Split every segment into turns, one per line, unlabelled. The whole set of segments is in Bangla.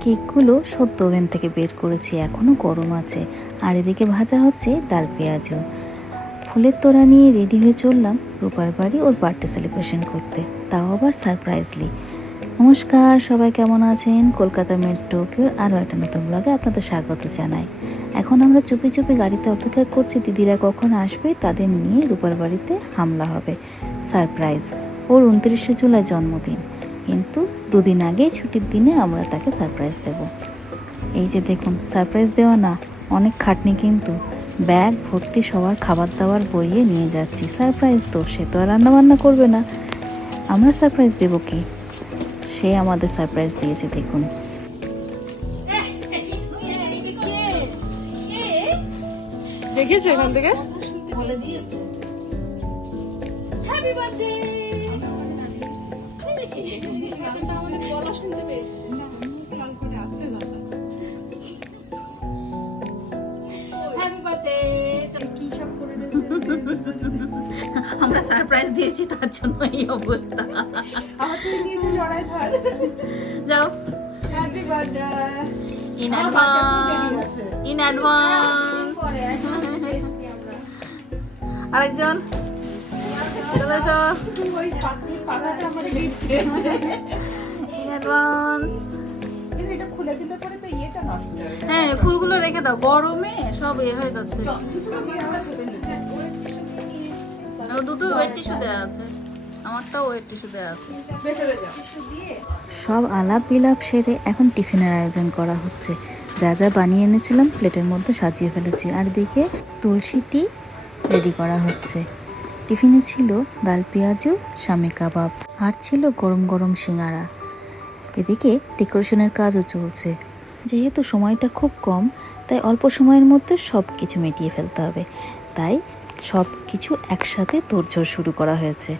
কেকগুলো সদ্য ওভেন থেকে বের করেছি এখনও গরম আছে। আর এদিকে ভাজা হচ্ছে ডাল পেঁয়াজও। ফুলের তোড়া নিয়ে রেডি হয়ে চললাম রূপার বাড়ি ওর বার্থডে সেলিব্রেশন করতে। তাও আবার সারপ্রাইজলি নমস্কার, সবাই কেমন আছেন? কলকাতা মেটস টোকিওর আরও একটা নতুন ব্লগে আপনাদের স্বাগত জানাই। এখন আমরা চুপি চুপি গাড়িতে অপেক্ষা করছি, দিদিরা কখন আসবে তাদের নিয়ে রূপার বাড়িতে হামলা হবে। সারপ্রাইজ। ওর উনত্রিশে জুলাই জন্মদিন। কিন্তু দুদিন আগেই ছুটির দিনে আমরা তাকে সারপ্রাইজ দেব। এই যে দেখুন সারপ্রাইজ দেওয়া না অনেক খাটনি কিন্তু। ব্যাগ ভর্তি সবার খাবার দাবার বইয়ে নিয়ে যাচ্ছি। সারপ্রাইজ তো সে তো আর রান্না বান্না করবে না। আমরা সারপ্রাইজ দেব কি? সে আমাদের সারপ্রাইজ দিয়েছে দেখুন।
দেখেছ এখান থেকে?
আমরা সারপ্রাইজ দিয়েছি তার জন্য এই অবস্থা। যাও। ইন অ্যাডভান্স ইন অ্যাডভান্স আরেকজন। হ্যাঁ ফুলগুলো রেখে দাও। গরমে সব এ হয়ে যাচ্ছে। সব আলাপ বিলাপ সেরে এখন টিফিনের আয়োজন করা হচ্ছে। যা যা বানিয়ে এনেছিলাম, প্লেটের মধ্যে সাজিয়ে ফেলেছি। আর দিকে তুলসী টি রেডি করা হচ্ছে। টিফিনে ছিল ডাল পেঁয়াজু, স্বামী কাবাব। আর ছিল গরম গরম সিঙ্গারা। এদিকে ডেকোরেশনের কাজও চলছে। যেহেতু সময়টা খুব কম, তাই অল্প সময়ের মধ্যে সব কিছু মিটিয়ে ফেলতে হবে। তাই সব কিছু একসাথে তোড়জোড় শুরু করা হয়েছে।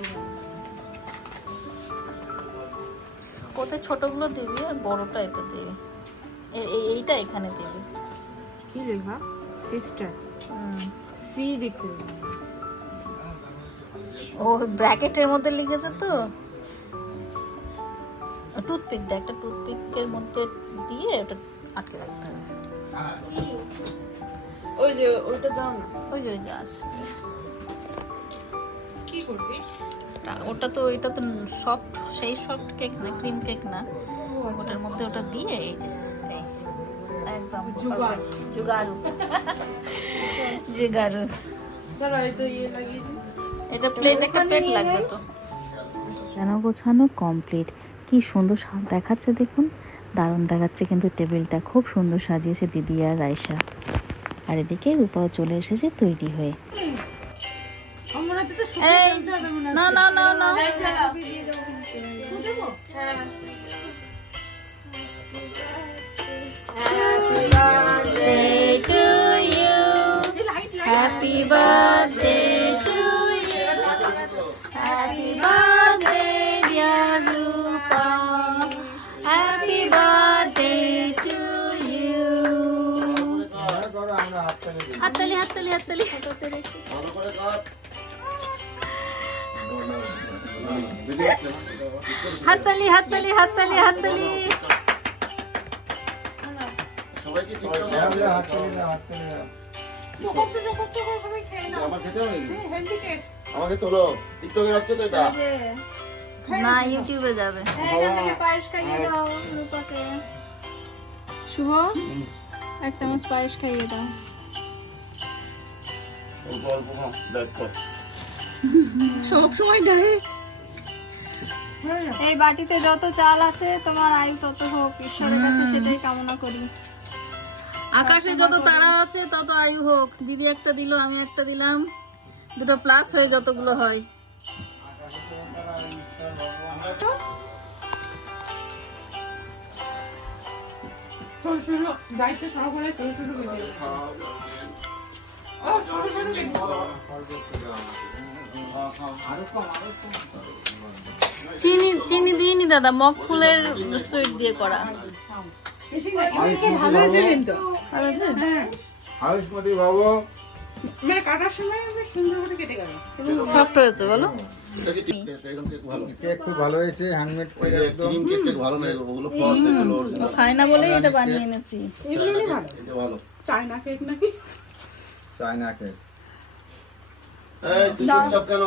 এটা। ওতে ছোটগুলো দিবি আর বড়টা এতে দিবি। এইটা এখানে দিবি।
কি লেখা সিস্টার সি দেখতে।
ও ব্র্যাকেটের মধ্যে লিখেছে তো। টুথপিক দে একটা টুথপিকের মধ্যে দিয়ে ওটা আটকে রাখতে হবে।
ওই যে ওইটা দাও না।
ওই যে ওই যে আছে।
কি করবি?
ওটা- তো ওইটা তো সফট সেই সফট কেক না ক্রিম কেক না। ওটার মধ্যে ওটা দিয়ে এই যে এই, একদম।
জুগাড়ু।
জুগাড়ু।
চলো এই তো ইয়ে লাগিয়ে দিই।
এটা প্লেট একটা প্লেট লাগবে তো। সাজানো গোছানো কমপ্লিট কি সুন্দর সা- দেখাচ্ছে দেখুন। দারুণ দেখাচ্ছে কিন্তু টেবিলটা। খুব সুন্দর সাজিয়েছে দিদি আর রাইসা আর এদিকে রূপাও চলে এসেছে তৈরি হয়ে।
আমার হাতে তো
এই না না না না। Happy birthday হাততালি হাততালি হাততালি হাততালি হাততালি
আমাকে তোলো টিকটকে যাচ্ছে তো এটা
না ইউটিউবে যাবে।
শুভ এক চামচ পায়েস খাইয়ে দাও। সব সময় ডায়েট এই বাটিতে যত চাল আছে তোমার আয়ু তত হোক ঈশ্বরের কাছে সেটাই কামনা করি।
আকাশে যত তারা আছে তত আয়ু হোক। দিদি একটা দিল আমি একটা দিলাম। দুটো প্লাস হয়ে যতগুলো হয়।
ছোট ছোট দায়িত্ব সহকারে ছোট ছোট
চিনি চিনি দিইনি দাদা মগ ফুলের সুইট দিয়ে করা।
ভালো হয়েছে কিন্তু
ভালো আছে?
আয়ুষ্মতি বাবু
মানে কাটার সময় সুন্দর করে কেটে গেল
সফট হয়েছে বলো।
এটা কি ঠিক এরকম কেক
খুব ভালো হয়েছে হ্যান্ডমেড করে একদম।
ক্রিম কেক ভালো না ওগুলো পাওয়া এগুলো
খায় না বলেই এটা বানিয়ে এনেছি।
এগুলোই ভালো। চায়না কেক নাকি?
চায়না কেক
এই তুই চুপচাপ কেন?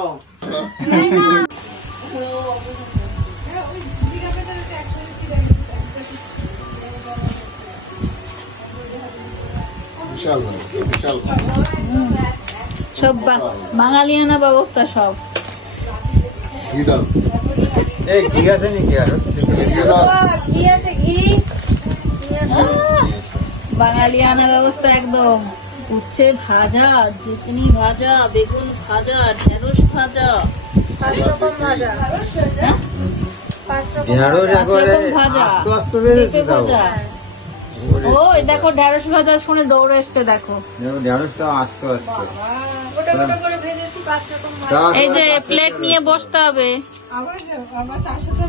সব বাঙালিয়ানা ব্যবস্থা সব।
এই ঘি আছে নাকি আর?
ঘি আছে ঘি
বাঙালিয়ানা ব্যবস্থা একদম। উচ্ছে ভাজা জুকনি ভাজা বেগুন ভাজা ঢেঁড়স ভাজা।
পাঁচ রকম ভাজা।
ঢেঁড়স
পাঁচ
একবারে
রকম ভাজা।
আস্তে আস্তে বেড়েছে
পেঁপে ও এই দেখো ঢেঁড়স ভাজা শুনে দৌড়ে এসছে দেখো।
আস্তে আস্তে।
এই যে প্লেট নিয়ে বসতে হবে।
আবার আবার তার সাথে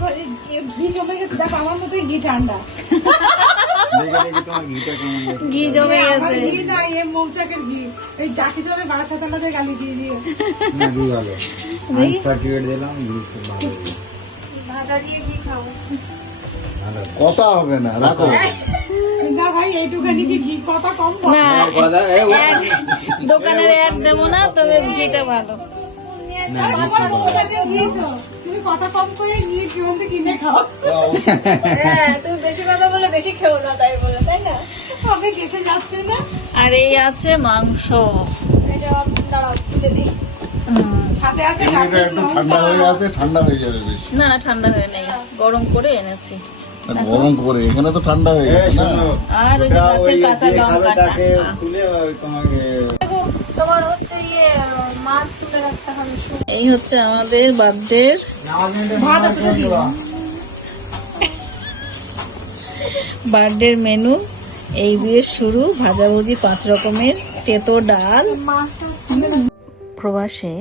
ঘি- ঘি জমে গেছে। দেখো আমার মতোই ঘি ঠান্ডা।
ঘি জমে গেছে।
ঘি না এ মৌচাকের ঘি? এই জাকি যাবে বারাসাতালাতে গালি দিয়ে দিয়ে
না ঘি ভালো আমি সার্টিফিকেট দিলাম ঘি
ভাজা দিয়ে ঘি খাব
কথা হবে না রাখো।
না ভাই এইটুখানি কি ঘি? কথা কম
না দোকানের এক দেবো না তবে ঘিটা ভালো।
তুমি কথা কম করে ঘি কেমন কিনে খাও
হ্যাঁ তুমি বেশি কথা বলে বেশি খেও না তাই বলে তাই না?
হবে কেসে যাচ্ছে না
আর এই আছে মাংস।
এটা দাঁড়াও তুলে দিই।
ঠান্ডা হয়ে আছে ঠান্ডা হয়ে যাবে বেশি।
না না ঠান্ডা হয়ে নেই। গরম করে এনেছি।
গরম করে এখানে তো ঠান্ডা হয়ে না?
আর ওই গাছের কাঁচা
তুলে তোমাকে
তোমার হচ্ছে ইয়ে মাছ তুলে রাখতে হবে
এই হচ্ছে আমাদের
ভাত আছে দিও।
বার্থডের মেনু, এই দিয়ে শুরু, ভাজাভুজি পাঁচ রকমের, তেতো ডাল। প্রবাসে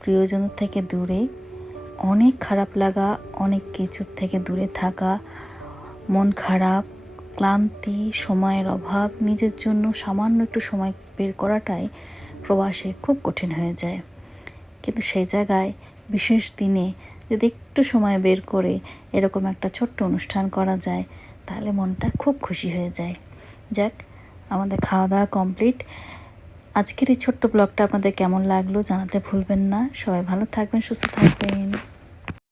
প্রিয়জনের থেকে দূরে, অনেক খারাপ লাগা, অনেক কিছুর থেকে দূরে থাকা, মন খারাপ, ক্লান্তি, সময়ের অভাব, নিজের জন্য সামান্য একটু সময় বের করাটাই প্রবাসে খুব কঠিন হয়ে যায়। কিন্তু সেই জায়গায়, বিশেষ দিনে যদি একটু সময় বের করে এরকম একটা ছোট্ট অনুষ্ঠান করা যায় তাহলে মনটা খুব খুশি হয়ে যায়। যাক, আমাদের খাওয়া দাওয়া কমপ্লিট। আজকের এই ছোট্ট ব্লগটা আপনাদের কেমন লাগল জানাতে ভুলবেন না। সবাই ভালো থাকবেন, সুস্থ থাকবেন।